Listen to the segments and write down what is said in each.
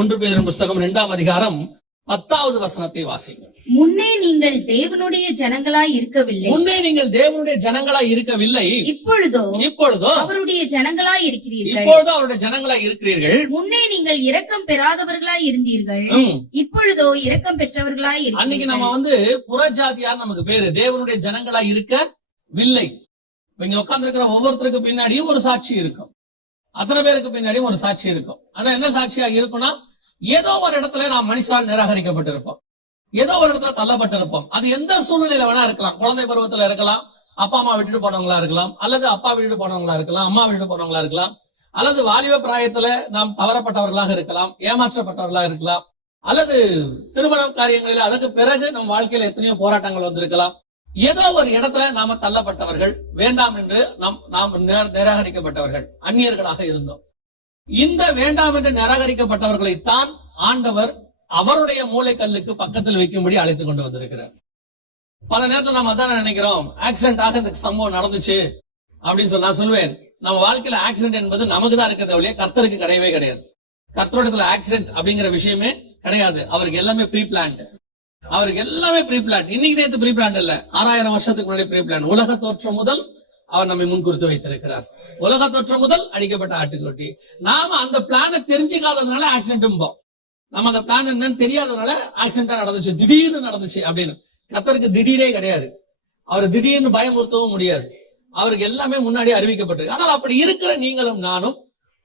1 பேதுரு புஸ்தகம் 2ஆம் அதிகாரம் 10வது வசனத்தை வாசிங்க. முன்னே நீங்கள் தேவனுடைய ஜனங்களாய் இருக்கவில்லை, முன்னே நீங்கள் தேவனுடைய ஜனங்களாய் இருக்கவில்லை, இப்பொழுதோ அவருடைய ஜனங்களாய் இருக்கிறீர்கள். அவருடைய ஜனங்களாய் இருக்கிறீர்கள். முன்னே நீங்கள் இரக்கம் பெறாதவர்களாய் இருந்தீர்கள், இப்பொழுதோ இரக்கம் பெற்றவர்களாய் இருக்கிறீர்கள். அன்னைக்கு நம்ம புறஜாதியார் நமக்கு பேரு, தேவனுடைய ஜனங்களாய் இருக்கவில்லை. இங்க உட்கார்ந்து இருக்கிற ஒவ்வொருத்தருக்கு பின்னாடியும் ஒரு சாட்சி இருக்கும், அத்தனை பேருக்கு பின்னாடியும் ஒரு சாட்சி இருக்கும். அதான் என்ன சாட்சியாக இருக்கும்னா, ஏதோ ஒரு இடத்துல நாம் மனுஷால் நிராகரிக்கப்பட்டிருப்போம், ஏதோ ஒரு இடத்துல தள்ளப்பட்டிருப்போம். அது எந்த சூழ்நிலையில வேணா இருக்கலாம். குழந்தை பருவத்துல இருக்கலாம், அப்பா அம்மா விட்டுட்டு போனவங்களா இருக்கலாம், அல்லது அப்பா விட்டுட்டு போனவங்களா இருக்கலாம், அம்மா விட்டுட்டு போனவங்களா இருக்கலாம், அல்லது வாலிப பிராயத்துல நாம் தவறப்பட்டவர்களாக இருக்கலாம், ஏமாற்றப்பட்டவர்களாக இருக்கலாம், அல்லது திருமண காரியங்களில் அதற்கு பிறகு நம் வாழ்க்கையில எத்தனையோ போராட்டங்கள் வந்திருக்கலாம். ஏதோ ஒரு இடத்துல நாம தள்ளப்பட்டவர்கள், வேண்டாம் என்று நாம் நிராகரிக்கப்பட்டவர்கள், அந்நியர்களாக இருந்தோம். இந்த வேண்டாம் என்று நிராகரிக்கப்பட்டவர்களைத்தான் ஆண்டவர் அவருடைய மூளைக்கல்லுக்கு பக்கத்தில் வைக்கும்படி அழைத்துக் கொண்டு வந்திருக்கிறார். பல நேரத்தில் நம்ம அதான் நினைக்கிறோம், ஆக்சிடென்ட் ஆக இந்த சம்பவம் நடந்துச்சு அப்படின்னு சொல்லி நான் சொல்லுவேன், நம்ம வாழ்க்கையில ஆக்சிடென்ட் என்பது நமக்கு தான் இருக்கிறத ஒழிய கர்த்தருக்கு கிடையவே கிடையாது. கர்த்தரோட ஆக்சிடென்ட் அப்படிங்கிற விஷயமே கிடையாது. அவருக்கு எல்லாமே ப்ரீ பிளான்ட், அவருக்கு எல்லாமே ப்ரீ பிளான். இன்னைக்கு நேற்று ப்ரீ பிளான் இல்ல, 6000 வருஷத்துக்கு முன்னாடி ப்ரீ பிளான். உலக தோற்றம் முதல் அவர் நம்மை முன்குறித்து வைத்திருக்கிறார். உலக தோற்றம் முதல் அடிக்கப்பட்ட ஆட்டுக்குட்டி. நாம அந்த பிளானை தெரிஞ்சுக்காததுனால ஆக்சிடென்ட் போம். நம்ம அந்த பிளான் என்னன்னு தெரியாததுனால ஆக்சிடென்டா நடந்துச்சு, திடீர்னு நடந்துச்சு அப்படின்னு. கர்த்தருக்கு திடீரே கிடையாது, அவர் திடீர்னு பயமுறுத்தவும் முடியாது. அவருக்கு எல்லாமே முன்னாடி அறிவிக்கப்பட்டிருக்கு. ஆனால் அப்படி இருக்கிற நீங்களும் நானும்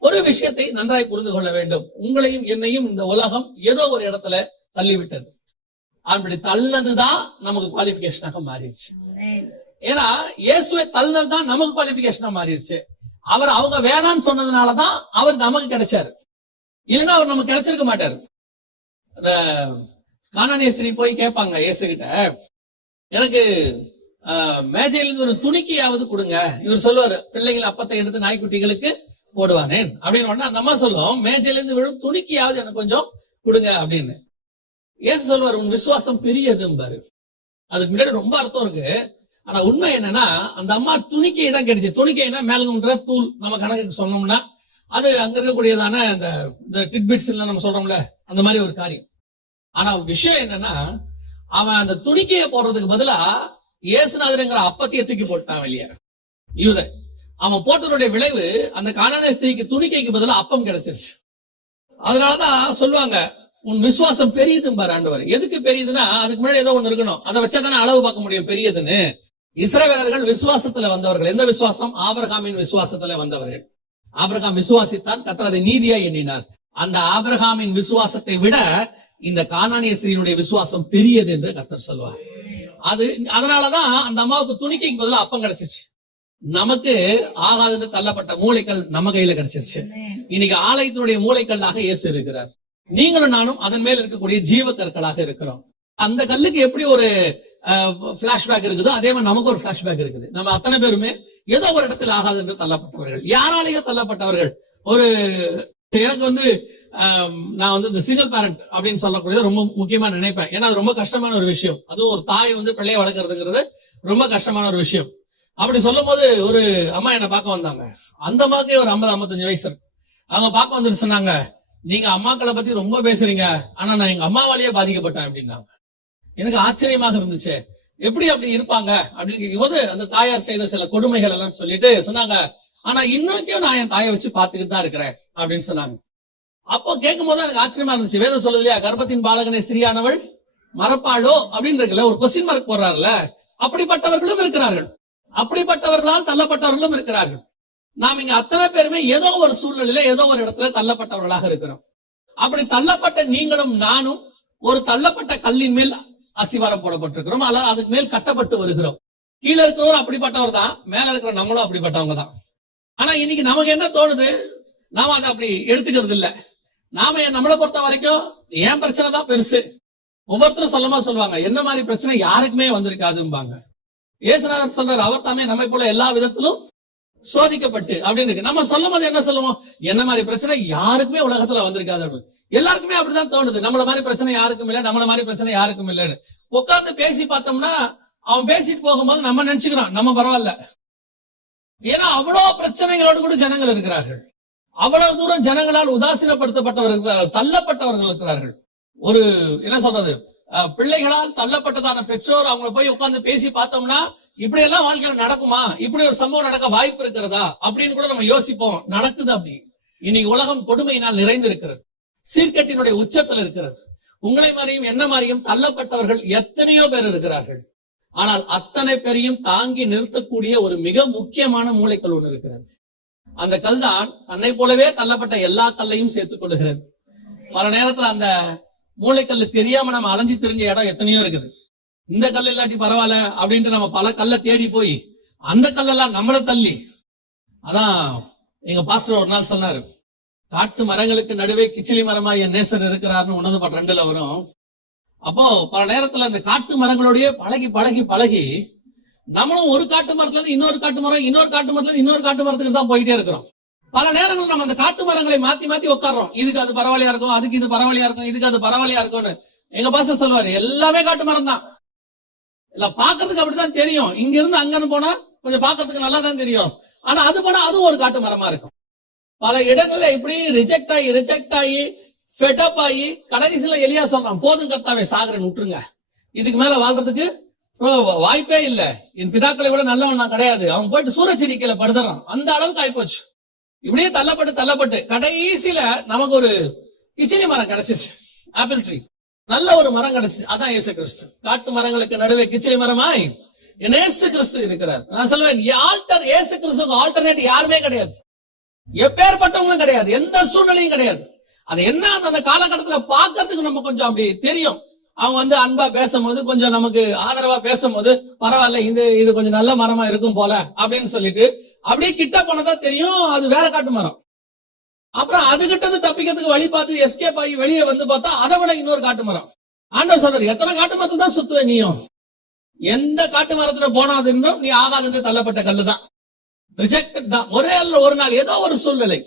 ஒரு விஷயத்தை நன்றாய் புரிந்து கொள்ள வேண்டும். உங்களையும் என்னையும் இந்த உலகம் ஏதோ ஒரு இடத்துல தள்ளிவிட்டது. அப்படி தள்ளதுதான் நமக்கு குவாலிபிகேஷனாக மாறிடுச்சு. ஏன்னா இயேசுவை தள்ளதுதான் நமக்கு குவாலிபிகேஷனா மாறிடுச்சு. அவங்க வேணான்னு சொன்னதுனாலதான் அவர் நமக்கு கிடைச்சாரு, இல்லைன்னா அவர் நமக்கு கிடைச்சிருக்க மாட்டாரு. கானானிய ஸ்திரீ போய் கேட்பாங்க இயேசு கிட்ட, எனக்கு மேஜையிலிருந்து ஒரு துணிக்கையாவது கொடுங்க. இவர் சொல்லுவாரு, பிள்ளைகள் அப்பத்தை எடுத்து நாய்க்குட்டிகளுக்கு போடுவானேன் அப்படின்னு. உடனே அந்த அம்மா சொல்லுவோம், மேஜையிலிருந்து விழும் துணிக்கையாவது எனக்கு கொஞ்சம் கொடுங்க அப்படின்னு. இயேசு சொல்லுவார், உன் விசுவாசம் பெரியதும்பாரு. அதுக்கு முன்னாடி ரொம்ப அர்த்தம் இருக்கு. ஆனா உண்மை என்னன்னா, அந்த அம்மா துணிக்கையை தான் கிடைச்சு. துணிக்கைனா மேலன்ற தூள், நம்ம கணக்குக்கு சொன்னோம்னா அது அங்க இருக்கக்கூடியதான இந்த டிட்பிட்ஸ் எல்லாம் நம்ம சொல்றோம்ல, அந்த மாதிரி ஒரு காரியம். ஆனா விஷயம் என்னன்னா, அவன் அந்த துணிக்கையை போடுறதுக்கு பதிலா இயேசுநாதர்ங்கிற அப்பத்தைய தூக்கி போட்டான் வெளியே யூதன். அவன் போட்டதோடைய விளைவு அந்த கானானிய ஸ்திரீக்கு துணிக்கைக்கு பதிலா அப்பம் கிடைச்சிருச்சு. அதனாலதான் சொல்லுவாங்க, உன் விசுவாசம் பெரியதும் பாரு ஆண்டவர். எதுக்கு பெரியதுன்னா, அதுக்கு முன்னாடி ஏதோ ஒண்ணு இருக்கணும், அதை வச்சாதானே அளவு பார்க்க முடியும் பெரியதுன்னு. இஸ்ரவேலர்கள் விசுவாசத்துல வந்தவர்கள். எந்த விசுவாசம்? ஆபிரகாமின் விசுவாசத்துல வந்தவர்கள். ஆபிரகாம் விசுவாசித்தான், கர்த்தர் அதை நீதியா எண்ணினார். அந்த ஆபிரகாமின் விசுவாசத்தை விட இந்த கானானிய ஸ்திரீனுடைய விசுவாசம் பெரியது என்று கர்த்தர் சொல்வார். அதனாலதான் அந்த அம்மாவுக்கு துணிக்கைக்கு பதிலா அப்பம் கிடைச்சிச்சு. நமக்கு ஆகாது தள்ளப்பட்ட மூளைக்கல் நம்ம கையில கிடைச்சிருச்சு. இன்னைக்கு ஆலயத்தினுடைய மூளைக்கல்லாக இயேசு இருக்கிறார். நீங்களும் நானும் அதன் மேல் இருக்கக்கூடிய ஜீவ கற்களாக இருக்கிறோம். அந்த கல்லுக்கு எப்படி ஒரு பிளாஷ்பேக் இருக்குதோ அதே மாதிரி நமக்கு ஒரு பிளாஷ்பேக் இருக்குது. நம்ம அத்தனை பேருமே ஏதோ ஒரு இடத்தில் ஆகாது என்று தள்ளப்பட்டவர்கள். யாராலேயோ தள்ளப்பட்டவர்கள். எனக்கு நான் இந்த சிங்கிள் பேரண்ட் அப்படின்னு சொல்லக்கூடியது ரொம்ப முக்கியமா நினைப்பேன். ஏன்னா அது ரொம்ப கஷ்டமான ஒரு விஷயம். அதுவும் ஒரு தாய் பிள்ளைய வளர்க்கறதுங்கிறது ரொம்ப கஷ்டமான ஒரு விஷயம். அப்படி சொல்லும் போது ஒரு அம்மா என்னை பார்க்க வந்தாங்க. அந்த அம்மாக்கே ஒரு 50-55 வயசு. அவங்க பார்க்க வந்துட்டு சொன்னாங்க, நீங்க அம்மாக்களை பத்தி ரொம்ப பேசுறீங்க, ஆனா நான் எங்க அம்மாவாலேயே பாதிக்கப்பட்டேன் அப்படின்னாங்க. எனக்கு ஆச்சரியமாக இருந்துச்சு, எப்படி அப்படி இருப்பாங்க அப்படின்னு கேட்கும்போது அந்த தாயார் செய்த சில கொடுமைகள் எல்லாம் சொல்லிட்டு சொன்னாங்க, ஆனா இன்னைக்கும் நான் என் தாயை வச்சு பாத்துக்கிட்டு தான் இருக்கிறேன் அப்படின்னு சொன்னாங்க. அப்போ கேட்கும் போது எனக்கு ஆச்சரியமா இருந்துச்சு. வேதம் சொல்லுது இல்லையா, கர்ப்பத்தின் பாலகனை ஸ்திரீயானவள் மறப்பாளோ அப்படின்னு இருக்குல்ல, ஒரு கொஸ்டின் மார்க் போடுறாருல. அப்படிப்பட்டவர்களும் இருக்கிறார்கள், அப்படிப்பட்டவர்களால் தள்ளப்பட்டவர்களும் இருக்கிறார்கள். நாம் இங்க அத்தனை பேருமே ஏதோ ஒரு சூழ்நிலையில ஏதோ ஒரு இடத்துல தள்ளப்பட்டவர்களாக இருக்கிறோம். அப்படி தள்ளப்பட்ட நீங்களும் நானும் ஒரு தள்ளப்பட்ட கல்லின் மேல் அஸ்திவாரம் போடப்பட்டிருக்கிறோம், அல்லது அதுக்கு மேல் கட்டப்பட்டு வருகிறோம். கீழே இருக்கிறவரும் அப்படிப்பட்டவர் தான், மேல இருக்கிற நம்மளும் அப்படிப்பட்டவங்க தான். ஆனா இன்னைக்கு நமக்கு என்ன தோணுது, நாம அதை அப்படி எடுத்துக்கிறது இல்ல. நாம நம்மளை பொறுத்த வரைக்கும் என் பிரச்சனை தான் பெருசு. ஒவ்வொருத்தரும் சொல்லுவாங்க, என்ன மாதிரி பிரச்சனை யாருக்குமே வந்திருக்காதும்பாங்க. இயேசுநாதர் சொல்றாரு, அவர் தாமே நம்மை போல எல்லா விதத்திலும் சோதிக்கப்பட்டு அப்படின்னு இருக்கு. நம்ம சொல்லும் போது என்ன சொல்லுவோம், என்ன மாதிரி பிரச்சனை யாருக்குமே உலகத்துல வந்திருக்காது. எல்லாருக்குமே அப்படிதான் தோணுது, நம்மள மாதிரி பிரச்சனை யாருக்கும் இல்லை, நம்மள மாதிரி பிரச்சனை யாருக்கும் இல்லைன்னு. உட்கார்ந்து பேசி பார்த்தோம்னா அவன் பேசிட்டு போகும்போது நம்ம நினைச்சுக்கிறோம் நம்ம பரவாயில்ல. ஏன்னா அவ்வளவு பிரச்சனைகளோடு கூட ஜனங்கள் இருக்கிறார்கள். அவ்வளவு தூரம் ஜனங்களால் உதாசீனப்படுத்தப்பட்டவர்கள் இருக்கிறார்கள், தள்ளப்பட்டவர்கள் இருக்கிறார்கள். ஒரு என்ன சொல்றது, பிள்ளைகளால் தள்ளப்பட்டதான பெற்றோர் அவங்கள போய் உட்கார்ந்து பேசி பார்த்தோம்னா இப்படி எல்லாம் வாழ்க்கையில நடக்குமா, இப்படி ஒரு சம்பவம் நடக்க வாய்ப்பு இருக்கிறதா அப்படின்னு கூட நம்ம யோசிப்போம். நடக்குது. அப்படி இன்னைக்கு உலகம் கொடுமையினால் நிறைந்து இருக்கிறது, சீர்கேட்டினுடைய உச்சத்தில் இருக்கிறது. உங்களை மாதிரியும் என்ன மாதிரியும் தள்ளப்பட்டவர்கள் எத்தனையோ பேர் இருக்கிறார்கள். ஆனால் அத்தனை பேரையும் தாங்கி நிறுத்தக்கூடிய ஒரு மிக முக்கியமான மூளைக்கல் ஒன்று இருக்கிறது. அந்த கல் தான் தன்னை போலவே தள்ளப்பட்ட எல்லா கல்லையும் சேர்த்துக் கொள்ளுகிறது. பல நேரத்துல அந்த மூளைக்கல்லு தெரியாம நம்ம அலைஞ்சு திரிஞ்ச இடம் எத்தனையோ இருக்குது. இந்த கல் இல்லாட்டி பரவாயில்ல அப்படின்ட்டு நம்ம பல கல்லை தேடி போய் அந்த கல்லெல்லாம் நம்மள தள்ளி. அதான் எங்க பாஸ்டர் ஒரு நாள் சொன்னாரு, காட்டு மரங்களுக்கு நடுவே கிச்சிலி மரமா என் நேசர் இருக்கிறார்னு உணர்ந்து பாட்டு 2ல வரும். அப்போ பல நேரத்துல அந்த காட்டு மரங்களோடய பழகி பழகி பழகி நம்மளும் ஒரு காட்டு மரத்துல இருந்து இன்னொரு காட்டு மரம், இன்னொரு காட்டு மரத்துல இருந்து இன்னொரு காட்டு மரத்துக்கு தான் போயிட்டே இருக்கிறோம். பல நேரங்கள் நம்ம அந்த காட்டு மரங்களை மாத்தி மாத்தி உட்கார்றோம். இதுக்கு அது பரவாயில்லையா இருக்கும், அதுக்கு இது பரவாயில்லையா இருக்கும், இதுக்கு அது பரவாயில்லையா இருக்கும்னு. எங்க பாஸ்டர் சொல்லுவாரு, எல்லாமே காட்டு மரம் தான், இல்ல பாக்குறதுக்கு அப்படித்தான் தெரியும். இங்க இருந்து அங்கன்னு போனா கொஞ்சம் பாக்குறதுக்கு நல்லா தான் தெரியும். ஆனா அது போனா அதுவும் ஒரு காட்டு மரமா இருக்கும். பல இடங்கள்ல இப்படி ரிஜெக்ட் ஆகி ஃபெட்டப் ஆகி கடைசியில எலியா சொல்றான், போதும் கர்த்தாவே சாகரன் விட்டுருங்க, இதுக்கு மேல வாழ்றதுக்கு வாய்ப்பே இல்ல, என் பிதாக்களை விட நல்லவன் நான் கிடையாது. அவன் போயிட்டு சூரச்செடி கீழே படுத்துறான். அந்த அளவுக்கு ஆயிப்போச்சு. இப்படியே தள்ளப்பட்டு கடைசியில நமக்கு ஒரு கிச்சிலி மரம் கிடைச்சிச்சு, ஆப்பிள் ட்ரீ, நல்ல ஒரு மரம் கிடைச்சிச்சு. அதான் இயேசு கிறிஸ்து. காட்டு மரங்களுக்கு நடுவே கிச்சிலி மரமாய் இயேசு கிறிஸ்து இருக்கிறார். நான் சொல்லுவேன், இயேசு கிறிஸ்துக்கு ஆல்டர்னேட் யாருமே கிடையாது, எப்பேற்பட்டவங்களும் கிடையாது, எந்த சூழ்நிலையும் கிடையாது. அது என்ன அந்த காலகட்டத்துல பாக்கிறதுக்கு நம்ம கொஞ்சம் அப்படி தெரியும். அவங்க அன்பா பேசும்போது, கொஞ்சம் நமக்கு ஆதரவா பேசும்போது பரவாயில்ல, இது கொஞ்சம் நல்ல மரமா இருக்கும் போல அப்படின்னு சொல்லிட்டு அப்படியே கிட்ட போனதான் தெரியும் அது வேற காட்டு மரம். அப்புறம் அதுகிட்ட தப்பிக்கிறதுக்கு வழி பார்த்து எஸ்கேப் ஆகி வெளியே பார்த்தா அதை விட இன்னொரு காட்டு மரம். ஆண்டவர் சொல்றாரு, எத்தனை காட்டு மரத்தை தான் சுத்துவேன் நீயும், எந்த காட்டு மரத்துல போனாதுன்னும் நீ ஆகாதுன்னு தள்ளப்பட்ட கல்லுதான், ரிஜெக்டட் தான். ஒரு நாள் ஏதோ ஒரு சூழ்நிலை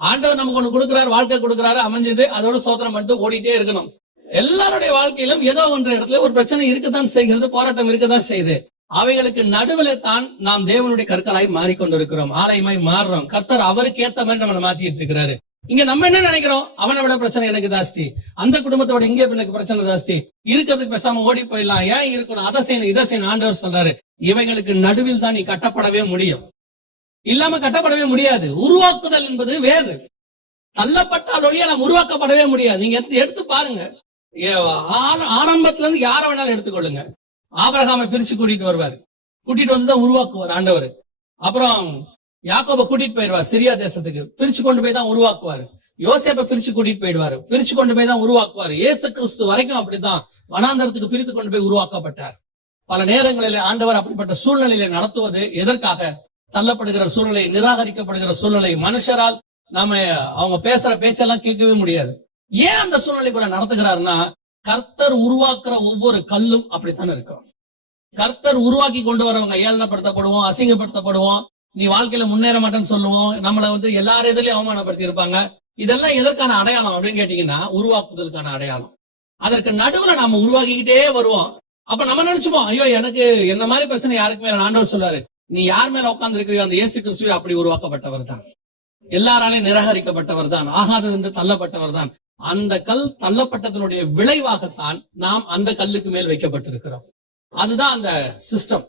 ஆண்டவர் நமக்கு ஒண்ணு கொடுக்கிறாரு, வாழ்க்கை கொடுக்கிறாரு, அமைஞ்சது, அதோட சோதனை மட்டும் ஓடிட்டே இருக்கணும். எல்லாருடைய வாழ்க்கையிலும் ஏதோ ஒன்ற இடத்துல ஒரு பிரச்சனை இருக்கத்தான் செய்கிறது, போராட்டம் இருக்கத்தான் செய்யுது. அவைகளுக்கு நடுவில் தான் நாம் தேவனுடைய கற்களாய் மாறிக்கொண்டிருக்கிறோம், ஆலயமாய் மாறுறோம். கர்த்தர் அவருக்கு ஏத்த மாதிரி நம்மளை மாத்திட்டு இருக்கிறாரு. இங்க நம்ம என்ன நினைக்கிறோம், அவனை விட பிரச்சனை எனக்கு ஜாஸ்தி, அந்த குடும்பத்தோட இங்கே எனக்கு பிரச்சனை ஜாஸ்தி, இருக்கிறதுக்கு பேசாம ஓடி போயிடலாம், ஏன் இருக்கணும், அதை செய்யணும் இதை செய்யணும். ஆண்டவர் சொல்றாரு, இவைகளுக்கு நடுவில் தான் நீ கட்டப்படவே முடியும், இல்லாம கட்டப்படவே முடியாது. உருவாக்குதல் என்பது வேறு, தள்ளப்பட்டாலொழிய நாம் உருவாக்கப்படவே முடியாது. நீங்க எடுத்து பாருங்க, ஆரம்பத்துல இருந்து யார வேணாலும் எடுத்துக்கொள்ளுங்க. ஆபிரகாமை பிரிச்சு கூட்டிட்டு வருவாரு, கூட்டிட்டு வந்துதான் உருவாக்குவார் ஆண்டவர். அப்புறம் யாக்கோபை கூட்டிட்டு போயிடுவார் சிரியா தேசத்துக்கு, பிரிச்சு கொண்டு போய் தான் உருவாக்குவாரு. யோசேப்பை பிரிச்சு கூட்டிட்டு போயிடுவாரு, பிரிச்சு கொண்டு போய் தான் உருவாக்குவாரு. இயேசு கிறிஸ்து வரைக்கும் அப்படித்தான் வனாந்தரத்துக்கு பிரித்து கொண்டு போய் உருவாக்கப்பட்டார். பல நேரங்களில் ஆண்டவர் அப்படிப்பட்ட சூழ்நிலையில நடத்துவது எதற்காக? தள்ளப்படுகிற சூழ்நிலை, நிராகரிக்கப்படுகிற சூழ்நிலை, மனுஷரால் நாம அவங்க பேசுற பேச்செல்லாம் கேட்கவே முடியாது. ஏன் அந்த சூழ்நிலை கூட நடத்துகிறாருன்னா, கர்த்தர் உருவாக்குற ஒவ்வொரு கல்லும் அப்படித்தான் இருக்கும். கர்த்தர் உருவாக்கி கொண்டு வரவங்க ஏளனப்படுத்தப்படுவோம், அசிங்கப்படுத்தப்படுவோம், நீ வாழ்க்கையில முன்னேற மாட்டேன்னு சொல்லுவோம், நம்மள எல்லாரும் எதிலையும் அவமானப்படுத்தி இருப்பாங்க. இதெல்லாம் எதற்கான அடையாளம் அப்படின்னு கேட்டீங்கன்னா, உருவாக்குதலுக்கான அடையாளம். அதற்கு நடுவுல நாம உருவாக்கிக்கிட்டே வருவோம். அப்ப நம்ம நினைச்சுப்போம், ஐயோ எனக்கு என்ன மாதிரி பிரச்சனை யாருக்குமே ஆண்டவர் சொல்றாரு, நீ யார் மேல உட்கார்ந்து இருக்கிறீங்க, அந்த இயேசு கிறிஸ்துவே அப்படி உருவாக்கப்பட்டவர் தான், எல்லாராலையும் நிராகரிக்கப்பட்டவர் தான், ஆகாது என்று தள்ளப்பட்டவர் தான். அந்த கல் தள்ளப்பட்டதனுடைய விளைவாகத்தான் நாம் அந்த கல்லுக்கு மேல் வைக்கப்பட்டிருக்கிறோம். அதுதான் அந்த சிஸ்டம்.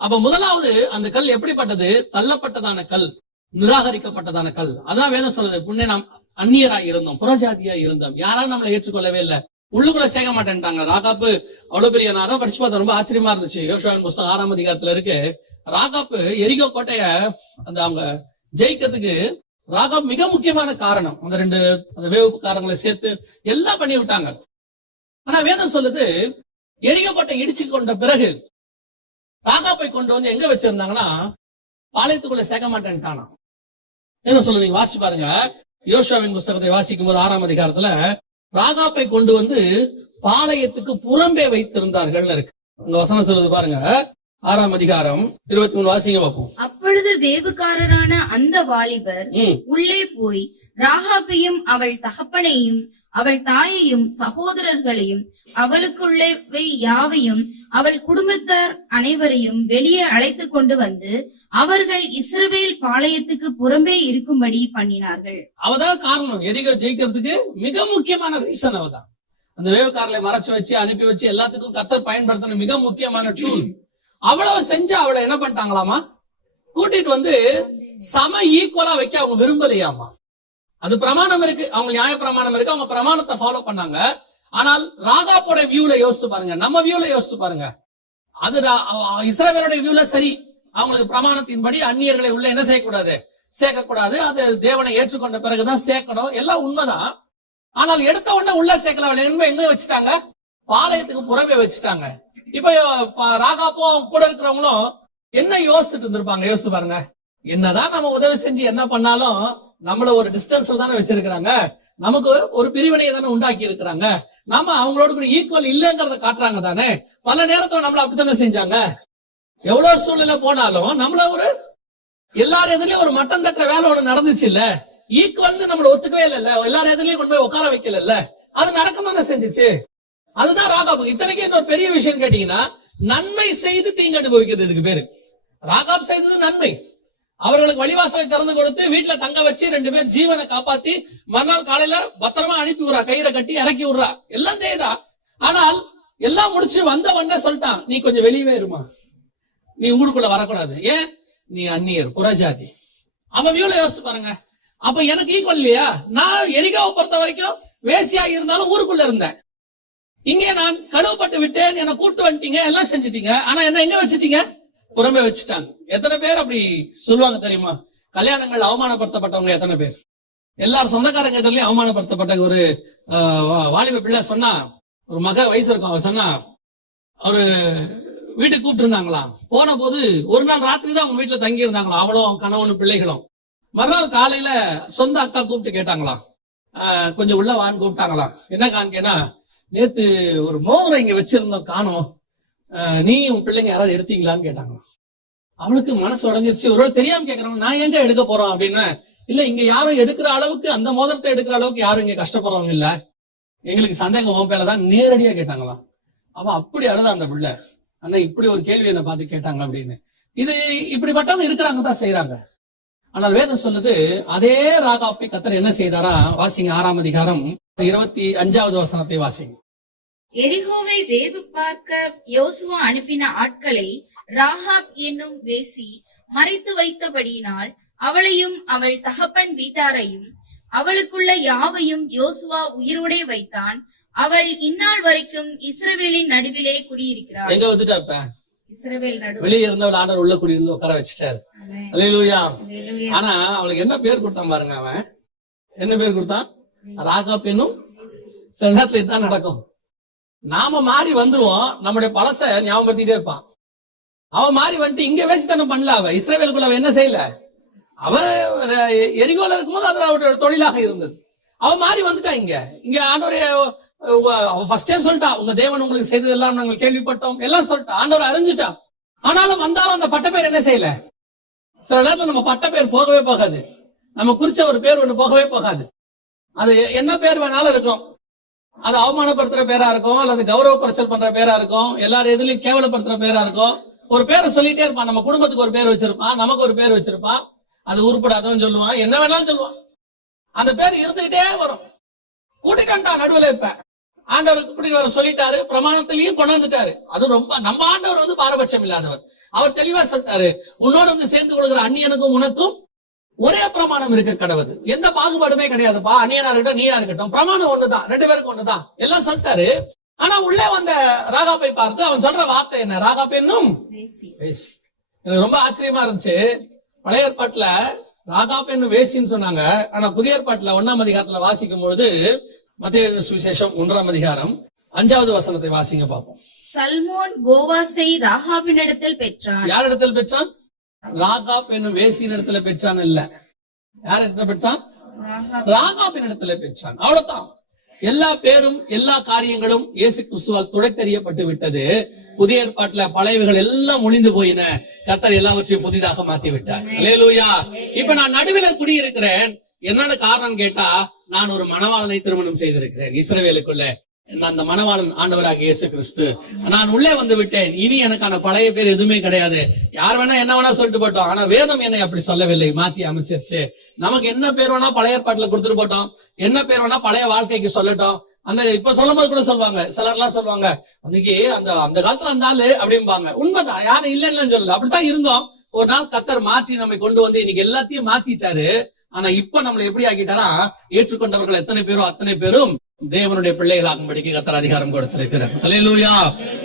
அப்ப முதலாவது அந்த கல் எப்படிப்பட்டது? தள்ளப்பட்டதான கல், நிராகரிக்கப்பட்டதான கல். அதான் வேதம் சொல்லுது, முன்னே நாம் அந்நியராய் இருந்தோம், புறஜாதியா இருந்தோம், யாராலும் நம்மளை ஏற்றுக்கொள்ளவே இல்லை, உள்ளுக்குள்ள சேர்க்க மாட்டேன்ட்டாங்க. ராகாப்பு அவ்வளவு பெரிய, நான் தான் படிச்சு பார்த்தேன், ரொம்ப ஆச்சரியமா இருந்துச்சு. யோசுவாவின் புஸ்தகம் 6ஆம் அதிகாரத்துல இருக்கு, ராகாப்பு எரிகோ கோட்டைய அவங்க ஜெயிக்கிறதுக்கு ராகாப் மிக முக்கியமான காரணம். அந்த 2 வேவுக்காரங்களை சேர்த்து எல்லாம் பண்ணி விட்டாங்க. ஆனா வேதம் சொல்லுது, எரிகோ கோட்டை இடிச்சு கொண்ட பிறகு ராகாப்பை கொண்டு வந்து எங்க வச்சிருந்தாங்கன்னா, பாளையத்துக்குள்ள சேர்க்க மாட்டேன்ட்டானா. என்ன சொல்லுது, நீங்க வாசிச்சு பாருங்க. யோசுவாவின் புஸ்தகத்தை வாசிக்கும் போது 6ஆம் அதிகாரத்துல ராகாப்பை கொண்டு வந்து பாளையத்துக்கு புறம்பே வைத்திருந்தார்கள் இருக்கு. உங்க வசனம் சொல்லுது பாருங்க, 6ஆம் அதிகாரம் 23 வாசிங்க பார்ப்போம். அப்பொழுது வேவுக்காரரான அந்த வாலிபர் உள்ளே போய் ராகாப்பையும் அவள் தகப்பனையும் அவள் தாயையும் சகோதரர்களையும் அவளுக்குள்ளவை யாவையும் அவள் குடும்பத்தார் அனைவரையும் வெளியே அழைத்து கொண்டு வந்து அவர்கள் இஸ்ரவேல் பாளையத்துக்கு புறம்பே இருக்கும்படி பண்ணினார்கள். அவதான் காரணம், எரிகோ ஜெயிக்கிறதுக்கு மிக முக்கியமான ரீசன் அவதான். அந்த வேவுக்காரலை மறைச்சு வச்சு அனுப்பி வச்சு எல்லாத்துக்கும் கர்த்தர் பயன்படுத்தின மிக முக்கியமான டூல். அவ்வளவு செஞ்சு அவளை என்ன பண்ணிட்டாங்களாமா, கூட்டிட்டு வந்து சம ஈக்குவலா வைக்க அவங்க விரும்பலையாமா. அது பிரமாணம் இருக்கு, அவங்க நியாய பிரமாணம் இருக்கு, அவங்க பிரமாணத்தை ஃபாலோ பண்ணாங்க. ஆனால் ராகாப்போட வியூல யோசிச்சு பாருங்க, நம்ம வியூல யோசிச்சு பாருங்க. அது இஸ்ரவேலோட வியூல சரி, அவங்களுக்கு பிரமாணத்தின்படி அந்நியர்களை உள்ள என்ன செய்யக்கூடாது, சேர்க்கக்கூடாது. அது தேவனை ஏற்றுக்கொண்ட பிறகுதான் சேர்க்கணும், எல்லாம் உண்மைதான். ஆனால் எடுத்த உடனே உள்ள சேர்க்கல, எங்க வச்சுட்டாங்க, பாளையத்துக்கு புறமே வச்சுட்டாங்க. இப்ப ராகாப்பும் கூட இருக்கிறவங்களும் என்ன யோசிச்சுட்டு இருந்திருப்பாங்க, யோசிச்சு பாருங்க. என்னதான் நம்ம உதவி செஞ்சு என்ன பண்ணாலும் நம்மள ஒரு டிஸ்டன்ஸ்ல தானே வச்சிருக்கிறாங்க, நமக்கு ஒரு பிரிவினையை தானே உண்டாக்கி இருக்கிறாங்க, நாம அவங்களோட கூட ஈக்குவல் இல்லைங்கிறத காட்டுறாங்க தானே. பல நேரத்துல நம்மள அப்படித்தானே செஞ்சாங்க. எவ்வளவு சூழ்நிலை போனாலும் நம்மள ஒரு எல்லாரும் எதுலயும் ஒரு மட்டம் தட்டுற வேலை ஒண்ணு நடந்துச்சு இல்ல, ஈக்குவல்னு நம்மள ஒத்துக்கவே இல்ல, எல்லாரும் எதுலயும் கொண்டு போய் உட்கார வைக்கல, அது நடக்க தானே செஞ்சிச்சு. அதுதான் ராகாப். இத்தனைக்கு இன்னொரு பெரிய விஷயம் கேட்டீங்கன்னா, நன்மை செய்து தீங்கு அனுபவிக்கிறது இதுக்கு பேரு. ராகாப் செய்தது நன்மை, அவர்களுக்கு வழிவாசலை திறந்து கொடுத்து வீட்டுல தங்க வச்சு 2 பேர் ஜீவனை காப்பாத்தி மறுநாள் காலையில பத்திரமா அனுப்பி விடுறா, கையில கட்டி இறக்கி விடுறா, எல்லாம் செய்யறா. ஆனால் எல்லாம் முடிச்சு வந்த உடனே சொல்லிட்டான், நீ கொஞ்சம் வெளியவே இருமா, நீ ஊருக்குள்ள வரக்கூடாது, ஏன் நீ அந்நியர் புறஜாதி. அவன் வியூல யோசிச்சு பாருங்க. அப்ப எனக்கு ஈக்குவல் இல்லையா? நான் எரிகாவை பொறுத்த வரைக்கும் வேசியா இருந்தாலும் ஊருக்குள்ள இருந்தேன், இங்கே நான் கழுவப்பட்டு விட்டேன், என்னை கூட்டு வந்துட்டீங்க, எல்லாம் செஞ்சுட்டீங்க, ஆனா என்ன எங்க வச்சுட்டீங்க, புறமே வச்சுட்டாங்க. எத்தனை பேர் அப்படி சொல்லுவாங்க தெரியுமா? கல்யாணங்கள் அவமானப்படுத்தப்பட்டவங்க எத்தனை பேர், எல்லாரும் சொந்தக்காரங்க எதிரிலையும் அவமானப்படுத்தப்பட்ட ஒரு வாலிப பிள்ளை சொன்னா, ஒரு மக வயசு இருக்கும், அவர் சொன்னா, அவரு வீட்டுக்கு கூப்பிட்டு இருந்தாங்களாம். போன போது ஒரு நாள் ராத்திரி தான் அவங்க வீட்டுல தங்கி இருந்தாங்களாம், அவளும் கணவனும் பிள்ளைகளும். மறுநாள் காலையில சொந்த அக்கா கூப்பிட்டு கேட்டாங்களாம், கொஞ்சம் உள்ள வான்னு கூப்பிட்டாங்களாம். என்ன காணிக்கேன்னா, நேத்து ஒரு மோதிரம் இங்க வச்சிருந்தோம் காணோம், நீயும் பிள்ளைங்க யாராவது எடுத்தீங்களான்னு கேட்டாங்க. அவளுக்கு மனசு உடஞ்சிருச்சு. ஒருவேளை தெரியாம கேக்குறவங்க, நான் எங்க எடுக்க போறோம் அப்படின்னு. இல்ல, இங்க யாரும் எடுக்கிற அளவுக்கு, அந்த மோதிரத்தை எடுக்கிற அளவுக்கு யாரும் இங்க கஷ்டப்படுறவங்க இல்ல, எங்களுக்கு சந்தேகம் உன் பேலதான் நேரடியா கேட்டாங்களாம். அவ அப்படி அழுதா அந்த பிள்ளை, ஆனா இப்படி ஒரு கேள்வி என்ன பார்த்து கேட்டாங்க அப்படின்னு. இது இப்படிப்பட்டவங்க இருக்கிறாங்க தான் செய்யறாங்க. ஆனால் வேதம் சொல்லுது, அதே ராகாப்பை கர்த்தர் என்ன செய்தாரா? வாசிங்க 6ஆம் அதிகாரம் 25வது வசனத்தை வாசிங்க. எரிகோவை வேவு பார்க்க யோசுவா அனுப்பின ஆட்களை ராகாப் என்னும் வேசி மறைத்து வைத்தபடியினால் அவளையும் அவள் தகப்பன் வீட்டாரையும் அவளுக்குள்ள யாவையும் யோசுவா உயிரோடே வைத்தான். அவள் இந்நாள் வரைக்கும் இஸ்ரவேலின் நடுவிலே குடியிருக்கிறாள். எங்க வந்துட்டா? இப்ப இஸ்ரவேல் நடுவில் வெளியே இருந்தவள் ஆண்டவர் உள்ள குடியிருந்து உட்கார வச்சுட்டாரு. அல்லேலூயா. ஆனா அவளுக்கு என்ன பேர் கொடுத்தான் பாருங்க. அவன் என்ன பேர் கொடுத்தான்? ராகாப் என்னும். சில நேரத்துல இதுதான் நடக்கும், நாம மாறி வந்துருவோம், நம்முடைய பழச ஞாபகப்படுத்திட்டே இருப்பான். அவன் மாறி வந்துட்டு இங்க வேசித்தனம் பண்ணல, அவ இஸ்ரவேலுக்குள்ள அவ என்ன செய்யல, அவ எரிகோல இருக்கும்போது அது அவருடைய தொழிலாக இருந்தது. அவ மாறி வந்துட்டா. இங்க ஆண்டவரே ஃபர்ஸ்டே சொல்லிட்டா, உங்க தேவன் உங்களுக்கு செய்ததெல்லாம் நாங்கள் கேள்விப்பட்டோம், எல்லாம் சொல்லிட்டா, ஆண்டவர் அறிஞ்சுட்டா. ஆனாலும் வந்தாலும் அந்த பட்ட பேர் என்ன செய்யல. சில நேரத்துல நம்ம பட்ட பேர் போகவே போகாது, நம்ம குறிச்ச ஒரு பேர் ஒண்ணு போகவே போகாது. அது என்ன பேர் வேணாலும் இருக்கும், அது அவமானப்படுத்துற பேரா இருக்கும், அல்லது கௌரவ குறைச்சல் பண்ற பேரா இருக்கும், எல்லாரும் எதுலயும் கேவலப்படுத்துற பேரா இருக்கும். ஒரு பேரை சொல்லிட்டே இருப்பான். நம்ம குடும்பத்துக்கு ஒரு பேர் வச்சிருப்பான், நமக்கு ஒரு பேர் வச்சிருப்பான், அது உருப்படாதவன் சொல்லுவான், என்ன வேணாலும் சொல்லுவான். அந்த பேர் இருந்துகிட்டே வரும். கூட்டிட்டு நடுவில் இப்ப ஆண்டவர் கூட்டிட்டு வர சொல்லிட்டாரு, பிரமாணத்திலையும் கொண்டாந்துட்டாரு. அது ரொம்ப நம்ம ஆண்டவர் பாரபட்சம் இல்லாதவர். அவர் தெளிவா சொல்லிட்டாரு, உன்னோடு சேர்ந்து கொள்கிற அந்நியனுக்கும் உனக்கும் ஒரே பிரமாணம் இருக்க கடவுது, எந்த பாகுபாடுமே கிடையாதுப்பா, அந்நியனா இருக்கட்டும் நீயா இருக்கட்டும், பிரமாணம் ஒண்ணுதான், 2 பேருக்கும் ஒண்ணுதான், எல்லாம் சொல்லிட்டாரு. ஆனா உள்ளே வந்த ராகாப்பை பார்த்து அவன் சொல்ற வார்த்தை என்ன? ராகாப் என்னும் வேசி. எனக்கு ரொம்ப ஆச்சரியமா இருந்துச்சு. பழைய ஏற்பாட்டுல ராகாப் என்னும் வேசின்னு சொன்னாங்க. ஆனா புதிய ஏற்பாட்டுல 1ஆம் அதிகாரத்துல வாசிக்கும் பொழுது, மத்தேயு சுவிசேஷம் 1ஆம் அதிகாரம் 5வது வசனத்தை வாசிங்க பாப்போம். சல்மோன் போவாசை ராகாபினிடத்தில் பெற்றான். யார் இடத்தில் பெற்றான்? ராகாப் என்னும் வேசியின் இடத்துல பெற்றான் இல்ல, யார் இடத்துல பெற்றான்? ராகாபின் இடத்துல பெற்றான். அவ்வளவுதான். எல்லா பேரும் எல்லா காரியங்களும் இயேசு கிறிஸ்துவால் துடைத்தெறியப்பட்டு விட்டது. புதிய ஏற்பாட்டுல பழையவைகள் எல்லாம் ஒளிந்து போயின, கர்த்தர் எல்லாவற்றையும் புதிதாக மாத்தி விட்டார். அல்லேலூயா. இப்ப நான் நடுவில் குடியிருக்கிறேன். என்னன்னு காரணம் கேட்டா, நான் ஒரு மணவாளனை திருமணம் செய்திருக்கிறேன் இஸ்ரவேலுக்குள்ள. அந்த மணவாளன் ஆண்டவராகிய இயேசு கிறிஸ்து. நான் உள்ளே வந்து விட்டேன். இனி எனக்கான பழைய பேர் எதுவுமே கிடையாது. யார் வேணா என்ன வேணா சொல்லிட்டு போட்டோம். ஆனா வேதம் என்னை அப்படி சொல்லவில்லை, மாத்தி அமைச்சிருச்சு. நமக்கு என்ன பேர் வேணா பழைய ஏற்பாட்டுல கொடுத்துட்டு போட்டோம், என்ன பேர் வேணா பழைய வாழ்க்கைக்கு சொல்லட்டும். அந்த இப்ப சொல்லும் போது கூட சொல்லுவாங்க, சிலர்லாம் சொல்லுவாங்க, அன்னைக்கு அந்த காலத்துல அந்த ஆளு அப்படிம்பாங்க. உண்மைதான், யாரும் இல்லைன்னு சொல்லல, அப்படித்தான் இருந்தோம். ஒரு நாள் கர்த்தர் மாற்றி நம்மை கொண்டு வந்து இன்னைக்கு எல்லாத்தையும் மாத்திட்டாரு. ஆனா இப்ப நம்மளை எப்படி ஆக்கிட்டாரா, ஏற்றுக்கொண்டவர்கள் எத்தனை பேரோ அத்தனை பேரும் தேவனுடைய பிள்ளைகளாகும்படிக்கு கர்த்தர் அதிகாரம் கொடுத்திருக்கிறார். அல்லேலூயா.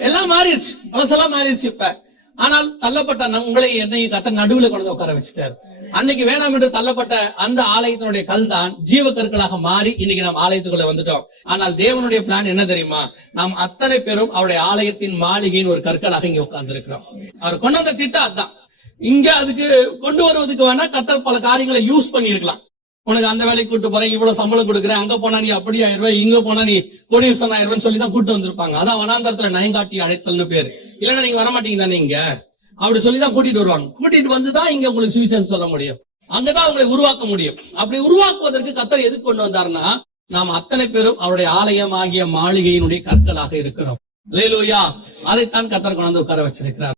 எல்லாம் மாறிடுச்சு, மனசெல்லாம் மாறிடுச்சு இப்ப. ஆனால் தள்ளப்பட்ட உங்களை என்னையும் கர்த்தர் நடுவுல கொண்டு உட்கார வச்சுட்டாரு. அன்னைக்கு வேணாம் என்று தள்ளப்பட்ட அந்த ஆலயத்தினுடைய கல் தான் ஜீவ கற்களாக மாறி இன்னைக்கு நாம் ஆலயத்துக்குள்ள வந்துட்டோம். ஆனால் தேவனுடைய பிளான் என்ன தெரியுமா? நாம் அத்தனை பேரும் அவருடைய ஆலயத்தின் மாளிகையின் ஒரு கற்களாக இங்க உட்கார்ந்து இருக்கிறோம். அவர் கொண்டு வந்த திட்டம் அதான். இங்க அதுக்கு கொண்டு வருவதுக்கு வேணா கர்த்தர் பல காரியங்களை யூஸ் பண்ணி இருக்கலாம். உனக்கு அந்த வேலைக்கு கூட்டு போறேன், இவ்வளவு சம்பளம் கொடுக்குறேன், அங்க போனா நீ அப்படி ஆயிருவேன், இங்க போனா நீ கோடீஸ்வரன் ஆயிருவேன் சொல்லி தான் கூட்டு வந்திருப்பாங்க. அதான் வனாந்தரத்துல நயங்காட்டி அழைத்தல்னு பேரு. இல்லன்னா நீங்க வரமாட்டீங்க தானே இங்க, அப்படி சொல்லிதான் கூட்டிட்டு வருவாங்க. கூட்டிட்டு வந்துதான் இங்க உங்களுக்கு சுவிசேஷம் சொல்ல முடியும், அங்கதான் உங்களை உருவாக்க முடியும். அப்படி உருவாக்குவதற்கு கர்த்தர் எதுக்கு கொண்டு வந்தாருன்னா, நாம் அத்தனை பேரும் அவருடைய ஆலயம் ஆகிய மாளிகையினுடைய கற்களாக இருக்கிறோம். அல்லேலூயா. அதைத்தான் கர்த்தர் கொண்டு வந்து உட்கார வச்சிருக்கிறார்.